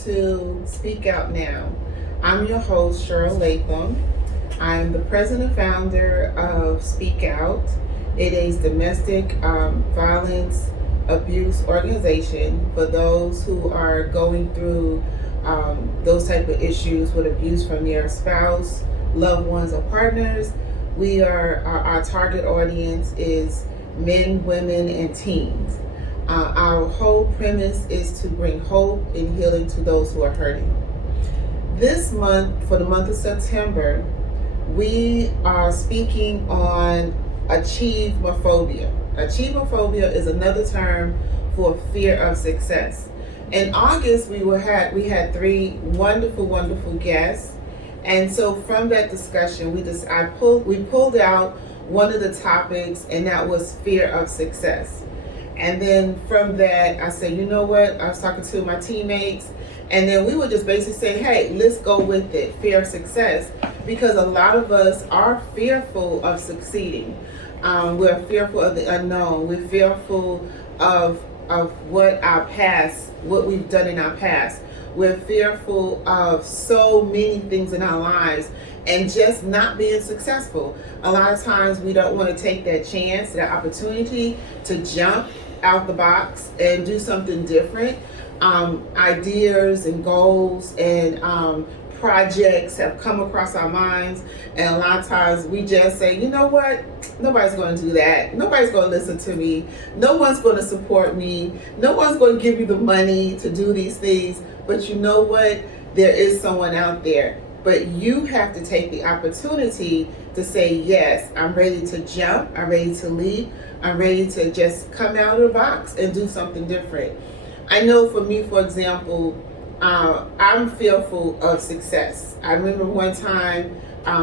to Speak Out Now. I'm your host, Cherlyn Latham. I'm the president and founder of Speak Out. It is a domestic violence abuse organization for those who are going through those type of issues with abuse from their spouse, loved ones, or partners. Our target audience is men, women, and teens. Our whole premise is to bring hope and healing to those who are hurting. This month, for the month of September, we are speaking on Achievemephobia. Achievemephobia is another term for fear of success. In August, we had three wonderful guests, and so from that discussion, we pulled out one of the topics, and that was fear of success. And then from that, I said, you know what? I was talking to my teammates, and then we would just basically say, hey, let's go with it, fear of success, because a lot of us are fearful of succeeding. We're fearful of the unknown. We're fearful of what we've done in our past. We're fearful of so many things in our lives and just not being successful. A lot of times we don't want to take that chance, that opportunity to jump out the box and do something different. Ideas and goals and projects have come across our minds, and a lot of times we just say, you know what, nobody's going to do that, nobody's going to listen to me, no one's going to support me, no one's going to give me the money to do these things. But you know what, there is someone out there. But you have to take the opportunity to say, yes, I'm ready to jump, I'm ready to leap, I'm ready to just come out of the box and do something different. I know for me, for example, I'm fearful of success. I remember one time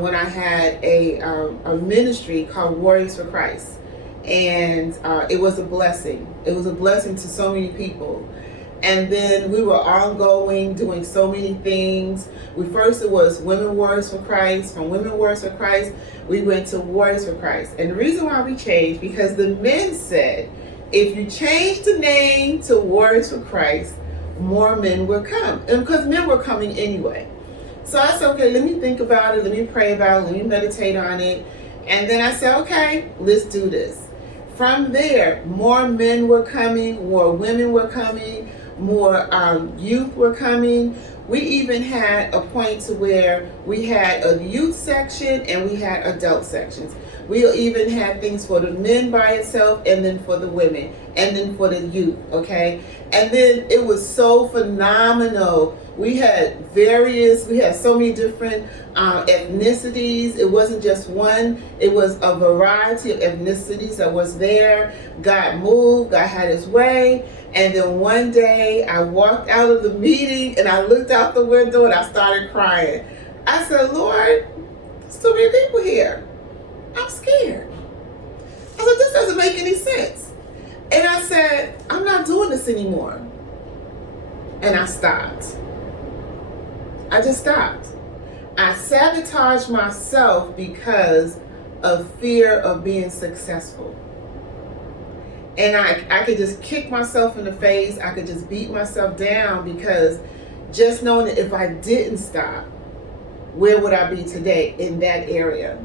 when I had a ministry called Warriors for Christ, and it was a blessing. It was a blessing to so many people. And then we were ongoing, doing so many things. It was Women Warriors for Christ. From Women Warriors for Christ, we went to Warriors for Christ. And the reason why we changed, because the men said, if you change the name to Warriors for Christ, more men will come. And because men were coming anyway. So I said, okay, let me think about it. Let me pray about it. Let me meditate on it. And then I said, okay, let's do this. From there, more men were coming, more women were coming, more youth were coming. We even had a point to where we had a youth section and we had adult sections. We even had things for the men by itself, and then for the women, and then for the youth, okay? And then it was so phenomenal. We had so many different ethnicities. It wasn't just one, it was a variety of ethnicities that was there. God moved, God had his way. And then one day I walked out of the meeting and I looked out the window and I started crying. I said, Lord, there's so many people here. I'm scared. I said, this doesn't make any sense. And I said, I'm not doing this anymore. And I stopped. I just stopped. I sabotaged myself because of fear of being successful. And I could just kick myself in the face. I could just beat myself down, because just knowing that if I didn't stop, where would I be today in that area?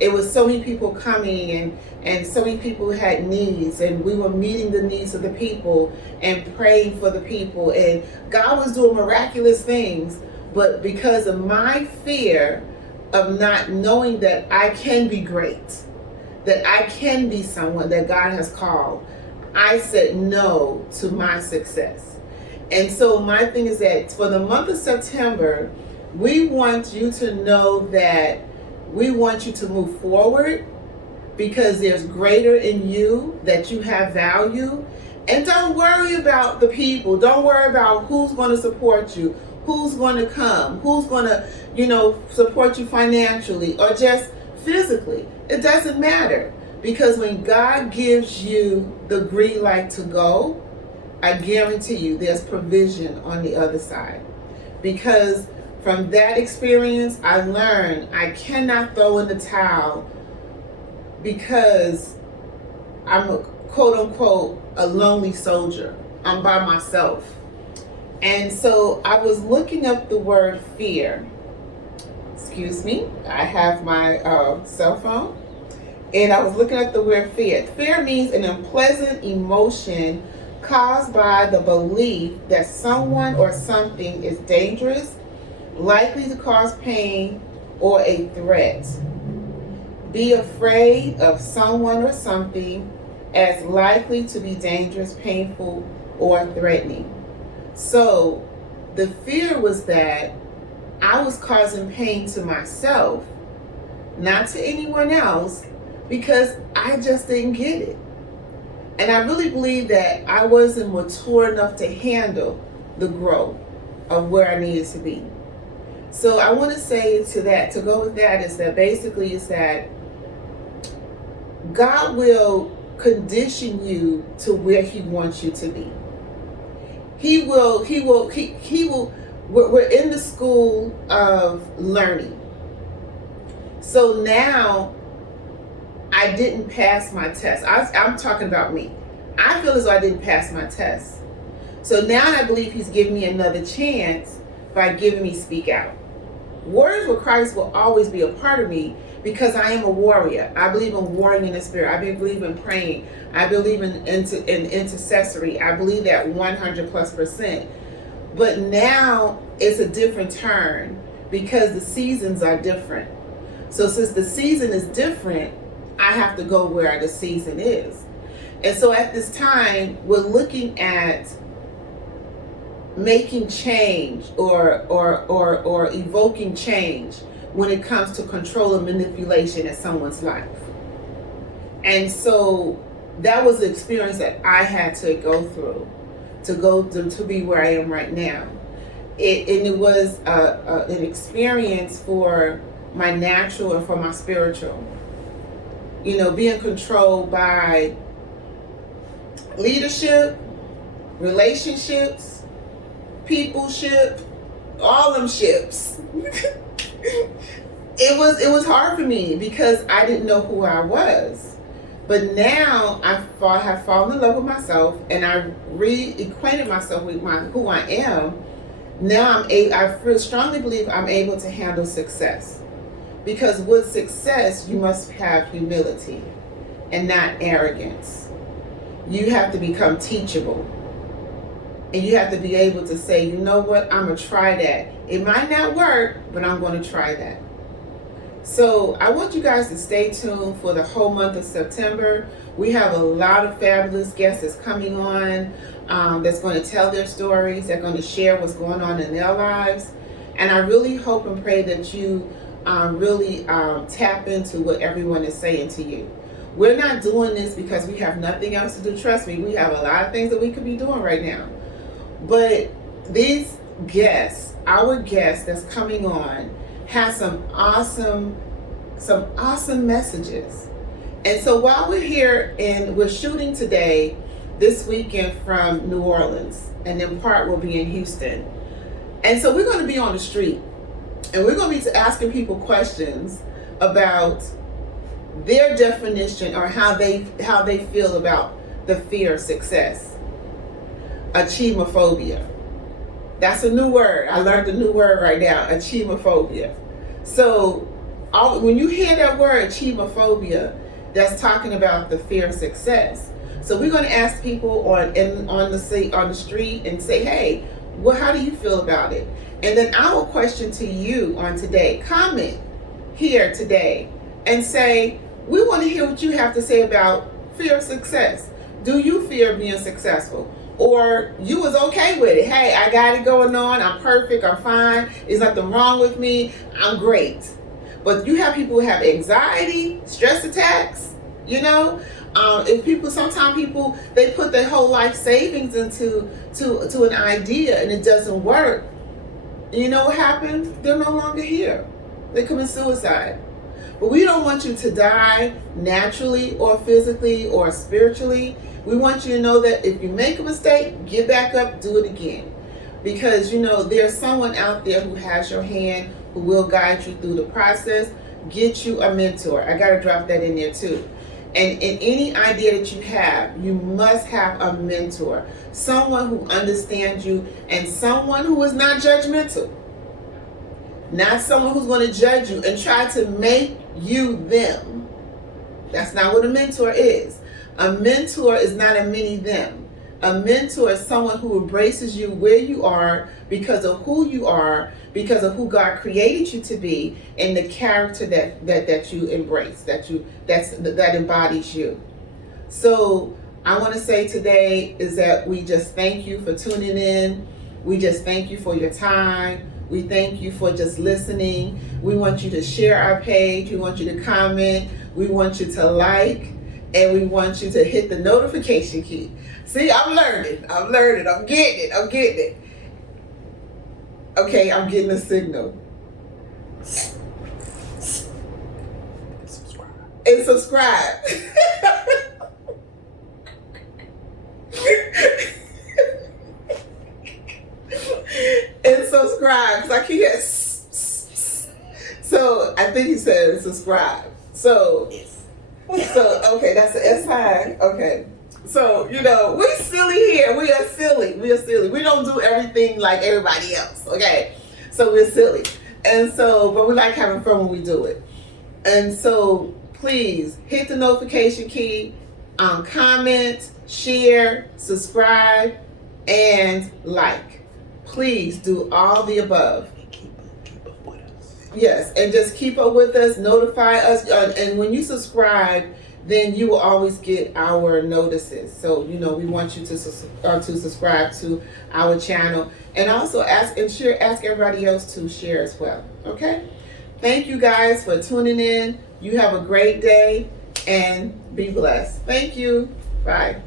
It was so many people coming, and so many people had needs, and we were meeting the needs of the people and praying for the people, and God was doing miraculous things. But because of my fear of not knowing that I can be great, that I can be someone that God has called, I said no to my success. And so my thing is that for the month of September, we want you to know that we want you to move forward, because there's greater in you, that you have value. And don't worry about the people. Don't worry about who's going to support you, who's going to come, who's going to, support you financially or just physically. It doesn't matter, because when God gives you the green light to go, I guarantee you there's provision on the other side. Because from that experience, I learned I cannot throw in the towel, because I'm a quote unquote a lonely soldier. I'm by myself. And so I was looking up the word fear. Excuse me, I have my cell phone. And I was looking at the word fear. Fear means an unpleasant emotion caused by the belief that someone or something is dangerous, likely to cause pain, or a threat. Be afraid of someone or something as likely to be dangerous, painful, or threatening. So the fear was that I was causing pain to myself, not to anyone else, because I just didn't get it. And I really believe that I wasn't mature enough to handle the growth of where I needed to be. So I want to say to go with that is that basically is that God will condition you to where He wants you to be. He will, we're in the school of learning. So now I didn't pass my test. I'm talking about me. I feel as though I didn't pass my test. So now I believe He's giving me another chance by giving me speak out. Words with Christ will always be a part of me because I am a warrior. I believe in warring in the spirit. I believe in praying. I believe in intercessory. I believe that 100+%. But now it's a different turn because the seasons are different. So since the season is different, I have to go where the season is. And so at this time, we're looking at making change or evoking change when it comes to control and manipulation in someone's life. And so that was the experience that I had to go through to be where I am right now. It was an experience for my natural and for my spiritual. Being controlled by leadership, relationships, peopleship, all them ships. It was hard for me because I didn't know who I was. But now I have fallen in love with myself and I reacquainted myself with who I am. Now I strongly believe I'm able to handle success. Because with success, you must have humility and not arrogance. You have to become teachable. And you have to be able to say, you know what, I'm going to try that. It might not work, but I'm going to try that. So I want you guys to stay tuned for the whole month of September. We have a lot of fabulous guests that's coming on that's going to tell their stories. They're going to share what's going on in their lives. And I really hope and pray that you really tap into what everyone is saying to you. We're not doing this because we have nothing else to do. Trust me, we have a lot of things that we could be doing right now. But these guests, our guests that's coming on, have some awesome messages. And so while we're here and we're shooting today, this weekend from New Orleans, and then part will be in Houston. And so we're going to be on the street. And we're going to be asking people questions about their definition or how they feel about the fear of success. Achievemephobia. That's a new word. I learned a new word right now, Achievemephobia. So when you hear that word, Achievemephobia, that's talking about the fear of success. So we're going to ask people on the street and say, hey, well, how do you feel about it? And then I will question to you on today. Comment here today and say, we want to hear what you have to say about fear of success. Do you fear being successful? Or you was okay with it. Hey, I got it going on. I'm perfect. I'm fine. There's nothing wrong with me. I'm great. But you have people who have anxiety, stress attacks, sometimes people, they put their whole life savings into an idea and it doesn't work. You know what happens? They're no longer here. They commit suicide. But we don't want you to die naturally or physically or spiritually. We want you to know that if you make a mistake, get back up, do it again. Because, there's someone out there who has your hand, who will guide you through the process. Get you a mentor. I got to drop that in there too. And in any idea that you have, you must have a mentor, someone who understands you, and someone who is not judgmental. Not someone who's going to judge you and try to make you them. That's not what a mentor is. A mentor is not a mini them. A mentor is someone who embraces you where you are because of who you are, because of who God created you to be, and the character that you embrace, that embodies you. So I want to say today is that we just thank you for tuning in. We just thank you for your time. We thank you for just listening. We want you to share our page. We want you to comment. We want you to like. And we want you to hit the notification key. See, I'm learning. I'm getting it. Okay, I'm getting a signal. And subscribe. And subscribe, because I keep hearing. So I think he said subscribe. So okay, that's the S sign. Okay. So, we're silly here. We are silly. We don't do everything like everybody else. Okay. So we're silly. And so, but we like having fun when we do it. And so please hit the notification key, comment, share, subscribe, and like. Please do all the above. Keep up with us. Yes, and just keep up with us, notify us, and when you subscribe, then you will always get our notices. So, we want you to subscribe to our channel, and also ask everybody else to share as well. Okay? Thank you guys for tuning in. You have a great day and be blessed. Thank you. Bye.